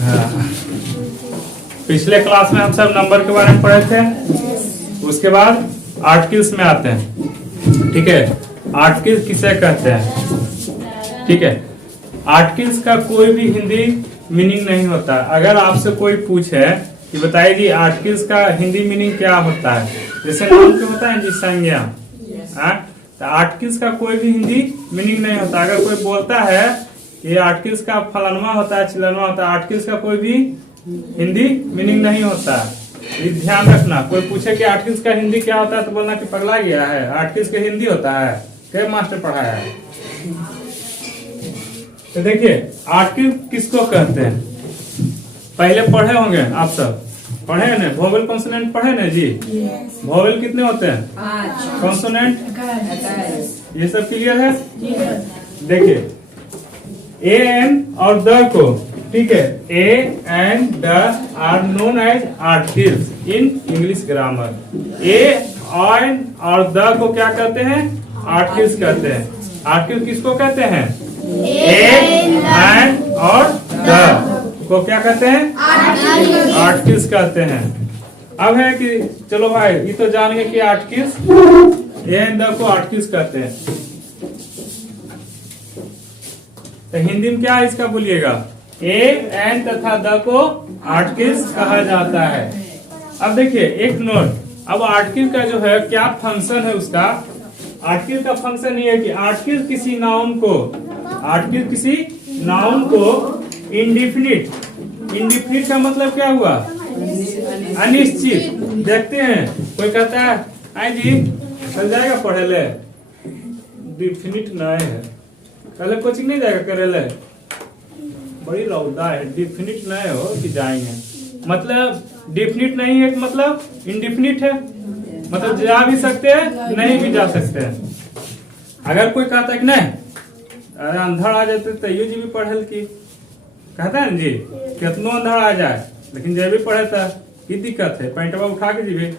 हाँ, पिछले क्लास में हम सब नंबर के बारे में पढ़े थे। उसके बाद आर्टिकल्स में आते हैं। ठीक है, आर्टिकल्स किसे कहते हैं? ठीक है, आर्टिकल्स का कोई भी हिंदी मीनिंग नहीं होता। अगर आपसे कोई पूछे कि बताइए जी आर्टिकल्स का हिंदी मीनिंग क्या होता है, जैसे नाम के होता है जी संज्ञा, तो आर्टिकल्स का कोई भी हिंदी मीनिंग नहीं होता। अगर कोई बोलता है कि आर्टिकल्स का फलानवा होता है, चिलनवा होता है, आर्टिकल्स का कोई भी हिंदी मीनिंग नहीं होता। ये ध्यान रखना। कोई पूछे कि आर्टिकल्स का हिंदी क्या होता है तो बोलना कि पगला गया है, आर्टिकल्स का हिंदी होता है, क्या मास्टर पढ़ाया है। तो देखिए आर्टिकल किसको कहते हैं, पहले पढ़े होंगे आप सब, पढ़े ना? वोवेल कॉन्सोनेंट पढ़े ना जी? वोवेल कितने होते हैं? कॉन्सोनेंट ये सब क्लियर है? देखिए ए एन और द को, ठीक है, a and the are known as articles in English grammar. A an और द को क्या कहते हैं? आर्टिकल्स कहते हैं। आर्टिकल किसको कहते हैं? ए एंड और द को क्या कहते हैं? आर्टिकल्स कहते हैं। अब है कि चलो भाई ये तो जान गए कि आर्टिकल्स ए एंड द को आर्टिकल्स कहते हैं। तो हिंदी में क्या है इसका बोलिएगा? ए एन तथा द को आर्टिकल्स कहा जाता है। अब देखिए एक नोट, अब आर्टिकल का जो है क्या फंक्शन है उसका? आर्टिकल का फंक्शन ये है कि आर्टिकल किसी नाउन को, आर्टिकल किसी नाउन को इंडिफिनिट, इंडिफिनिट का मतलब क्या हुआ? अनिश्चित। देखते हैं कोई कहता है आई जी चल जाएगा पढ़े ले, डिफिनिट नहीं है, पहले कोचिंग नहीं जाएगा करे ले, बड़ी रौदा है, डिफिनिट नहीं हो कि जाएंगे, मतलब डिफिनिट नहीं है मतलब इंडिफिनिट है, मतलब जा भी सकते हैं नहीं भी जा सकते हैं। अगर कोई कहता है कि नहीं अरे अंधड़ आ जाते तैयो जी भी पढ़ल की, कहता है जी कितनो अंधड़ आ जाए लेकिन जब भी पढ़े था की दिक्कत है, पैंटवा उठा के जीवे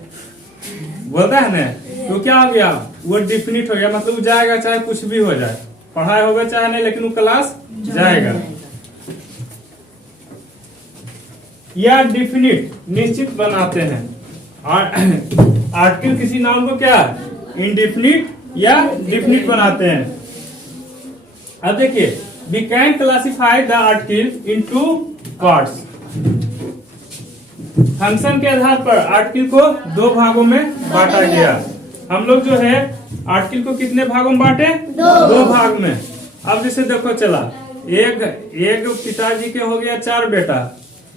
बोलता है ना, तो क्या हो गया? वो डिफिनिट हो गया, मतलब वो जाएगा चाहे कुछ भी हो जाए, पढ़ाई होगा चाहे नहीं, लेकिन वो क्लास जाएगा। या डिफिनिट निश्चित बनाते हैं। आर्टिकल किसी नाउन को क्या इंडिफिनिट या डिफिनिट बनाते हैं। अब देखिए we can classify the article in two parts. Function के आधार पर आर्टिकल को दो भागों में बांटा गया। हम लोग जो है आर्टिकल को कितने भागों में बांटे? दो भाग में। अब जैसे देखो चला एक पिताजी के हो गया 4 बेटा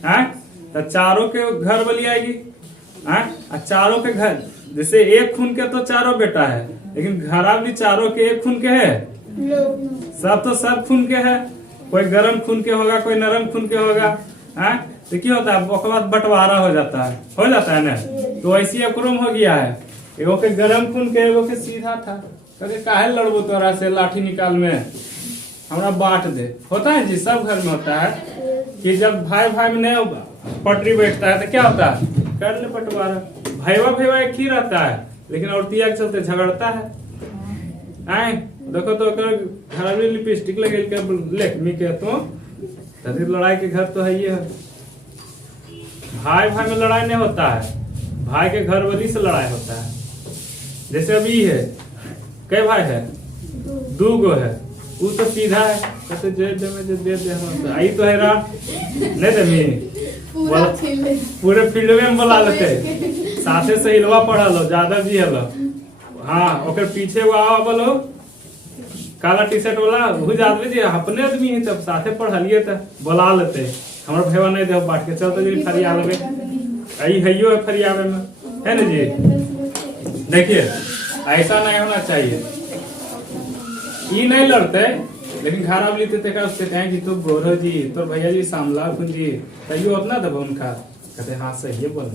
है, तो चारों के घर वाली आएगी, चारों के घर जैसे एक खून के तो चारों बेटा है, लेकिन घरा भी चारों के एक खून के है, सब तो सब खून के है, कोई गर्म खून के होगा कोई नरम खून के होगा, तो क्या होता है ओकर बाद बंटवारा हो जाता है ना। तो ऐसी अक्रम हो गया है, एगो के गरम खून के एगो के सीधा था, कहे काहे लड़बो तोरा से, लाठी निकाल में हमरा बांट दे। होता है जी, सब घर में होता है कि जब भाई भाई में नहीं पटरी बैठता है तो क्या होता है कर ले बंटवारा। भाईवा एक ही रहता है, लेकिन औरतिया के चलते झगड़ता है। आए देखो तो घर में लिपस्टिक लगे लेखमी के तो लड़ाई के घर तो है ये है। भाई भाई में लड़ाई नहीं होता है, भाई के घर वाली से लड़ाई होता है। जैसे अभी है कई भाई है, 2 गो है, वो तो सीधा है, कहते दे आई तो है नहीं दे पूरे फील्ड में बोला लेते साथे से हिलवा पढ़ा लो ज्यादा जी हलो, हाँ ओकर पीछे वो आओ बोलो काला टी शर्ट वाला भूज आदमी जी अपने आदमी है, तब साथे पढ़लिए तो बोला लेते हमारा भैया नहीं दे बांट के चलते जी फरियाब में आई है फरियाब में है ना जी। देखिए ऐसा नहीं होना चाहिए, ये नहीं लड़ते लेकिन घर अब लेते उससे कहें कि तो गोरो जी तो भैया जी सामला जी तैयो उतना दबो उनका, कहते हाँ सही है बोल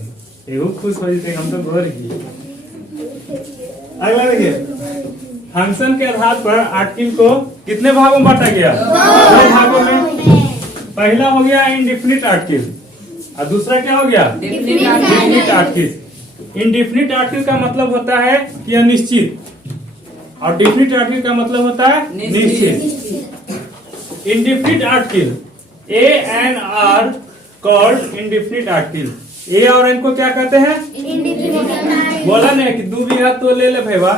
एगो खुश हो जाते हम तो गोर की। अगला देखिए फंक्शन के आधार पर आर्टिकल को कितने भागों में बांटा गया? 2 भागों में। पहला हो गया इंडिफिनिट आर्टिकल और दूसरा क्या हो गया? Definite article. इंडिफिनिट आर्टिकल का मतलब होता है कि अनिश्चित और डिफिनिट आर्टिकल का मतलब होता है निश्चित। Indefinite article, a an are called indefinite article. A और एन को क्या कहते हैं? बोला नहीं कि 2 बीघा तो ले ले भैया,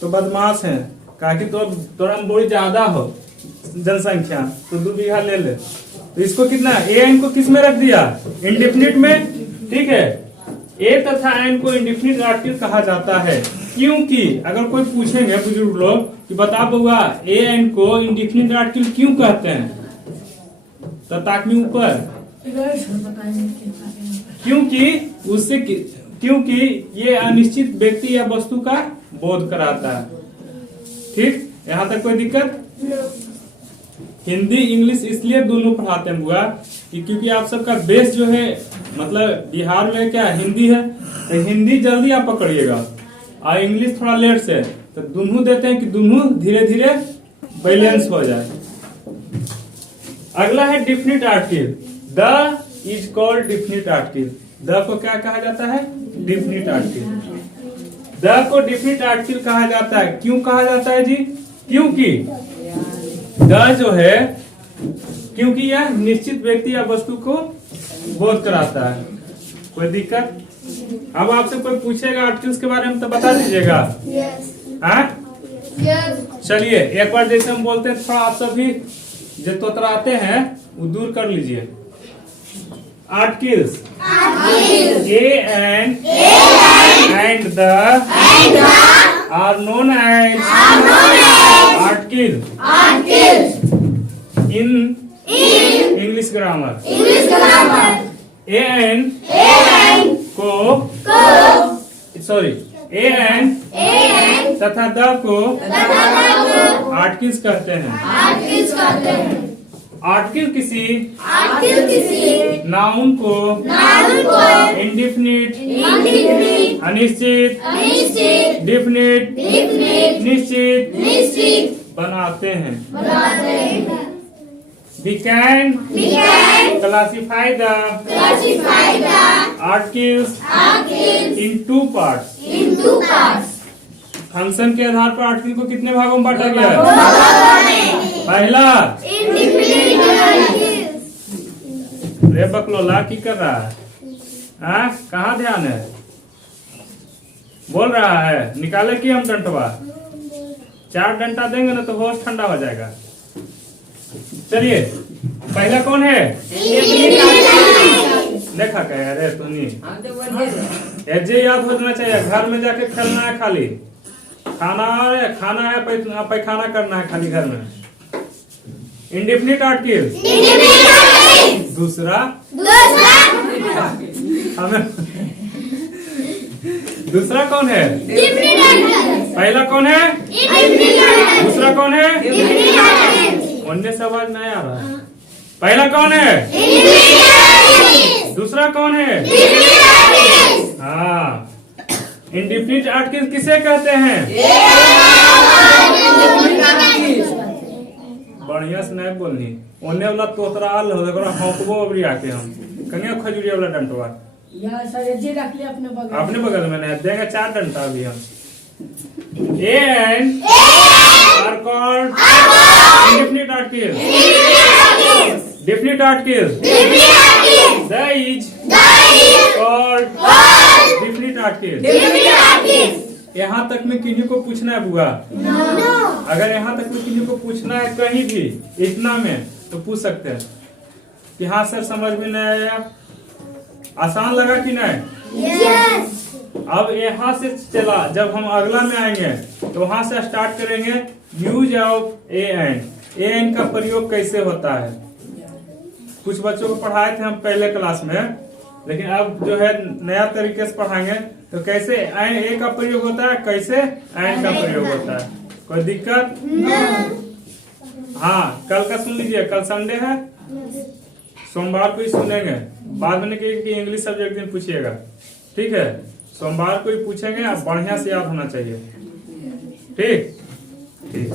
तो बदमाश है, कहा कि तो तोरा में बड़ी ज्यादा हो जनसंख्या, तो 2 बीघा ले ले। तो इसको कितना, ए एन को किस में रख दिया? इंडिफिनिट में, ठीक है। ए तथा एन को इंडिफिनिट आर्टिकल कहा जाता है, क्योंकि अगर कोई पूछेंगे बुजुर्ग लोग कि बता बउआ ए एन को इंडिफिनिट आर्टिकल क्यों कहते हैं, तो ताक में ऊपर, क्योंकि ये अनिश्चित व्यक्ति या वस्तु का बोध कराता है। ठीक, यहाँ तक कोई दिक्कत? हिंदी इंग्लिश इसलिए दोनों पढ़ाते हैं बुआ कि क्योंकि आप सबका बेस जो है, मतलब बिहार में क्या हिंदी है, तो हिंदी जल्दी आप पकड़िएगा और इंग्लिश थोड़ा लेट से, तो दोनों देते हैं कि दोनों धीरे धीरे बैलेंस हो जाए। अगला है definite article, the is called definite article. The को क्या कहा जाता है? Definite article. द को डिफिनिट आर्टिकल कहा जाता है, क्यों कहा जाता है जी? क्योंकि द जो है, क्योंकि यह निश्चित व्यक्ति या वस्तु को बोध कराता है। कोई दिक्कत? अब आपसे कोई पूछेगा आर्टिकल्स के बारे में तो बता दीजिएगा। हाँ, चलिए एक बार जैसे हम बोलते हैं, थोड़ा आप सब भी जो तोतराते हैं वो दूर कर लीजिए। Articles, a and the are known as article in English grammar. A an तथा द को आर्टिकल्स कहते हैं। आर्टिकल किसी नाउन को इंडिफिनिट, अनिश्चित, डिफिनिट, निश्चित बनाते हैं। We can classify the articles in 2 parts. Function के आधार पर आर्टिकल को कितने भागों में बांटा गया है? पहला, रे बकलोला की कर रहा है? कहाँ ध्यान है? बोल रहा है, निकाले कि हम डंटवा? 4 डंटा देंगे ना तो होश ठंडा हो जाएगा। चलिए, पहला कौन है? देखा क्या? अरे तुनी ऐसे याद हो जाना चाहिए, घर में जाके खेलना है खाली, खाना है, पैखाना करना है खाली घर में। इंडिफिनिट आर्टिकल दूसरा हमें दूसरा कौन है? पहला कौन है? दूसरा कौन है? उनने से आवाज नहीं आ रहा। पहला कौन है? दूसरा कौन है? हाँ, इंडिफिनिट आर्टिकल किसे कहते हैं? बढ़िया से नहीं बोलनी, ओने वाला तोतरा आल हो, हौकबो अबरी आके हम कनिया खजूरिया वाला डंटवा अपने बगल में नहीं देंगे। 4 डंटा अभी हम। A and are called indefinite article. Definite article the is called definite article. यहाँ तक में किन्हीं को पूछना है बुआ? अगर यहाँ तक में किन्हीं को पूछना है कहीं भी इतना में, तो पूछ सकते हैं कि हाँ सर समझ में नहीं आया, आसान लगा कि नहीं? अब यहाँ से चला, जब हम अगला में आएंगे तो वहां से स्टार्ट करेंगे यूज ऑफ ए एन का प्रयोग कैसे होता है। कुछ बच्चों को पढ़ाए थे हम पहले क्लास में, लेकिन अब जो है नया तरीके से पढ़ाएंगे तो कैसे ए का प्रयोग होता है, कैसे एन का प्रयोग होता है। कोई दिक्कत? हाँ, कल का सुन लीजिए, कल संडे है, सोमवार को ही सुनेंगे। बाद में कि इंग्लिश सब्जेक्ट दिन पूछिएगा, ठीक है? सोमवार को ही पूछेंगे, आप बढ़िया से याद होना चाहिए। ठीक ठीक।